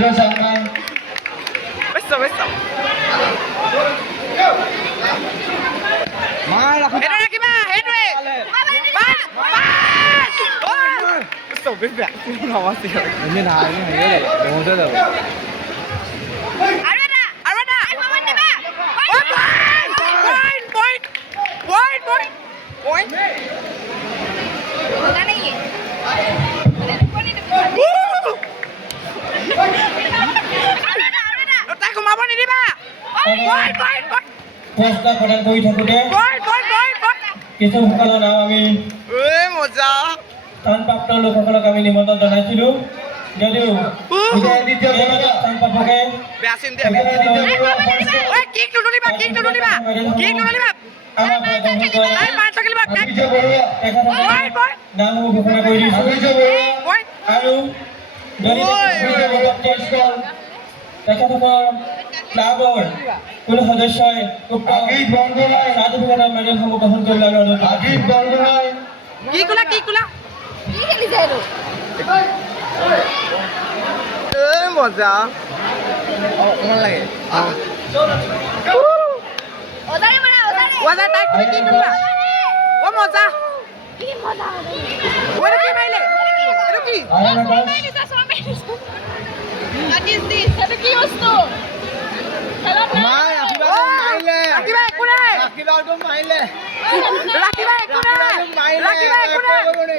Ridwan Salman. Beso. Head lagi ba? Head way. Beso bebe. Nawas dia. Ini nah ini ya. Mau dah. Arwana. Point. তাই ঘুমাব নিদিবা পুৰস্কাৰ প্ৰদান কৰি থাকোঁতে কিছুসকলৰ নাম আমি মজা স্থানপ্ৰাপ্ত লোকসকলক আমি নিমন্ত্ৰণ জনাইছিলোঁ যদিও স্থানপ্ৰাপকে বেয়া চিন দে কেক নুলিবা আমাৰ তাই মাৰ থাকিবা তেখেতসকলৰ নামসমূহ ঘোষণা কৰি দিছোঁ আৰু যদি তেখেতসকলৰ ক্লাবৰ কোনো সদস্যই চাৰ্টিফিকেটৰ মেডেলসমূহ গ্ৰহণ কৰিবলৈ অনুৰোধ কি কোলা মজা অকমান লাগে তাই কি কোলা ও মজা ওরে কি মাইলে এটা কি What is this? What is this? Hello, মাই আশীৰ্বাদ মাৰিলে ৰাকিবা কোনে আশীৰ্বাদ মাৰিলে ৰাকিবা কোনে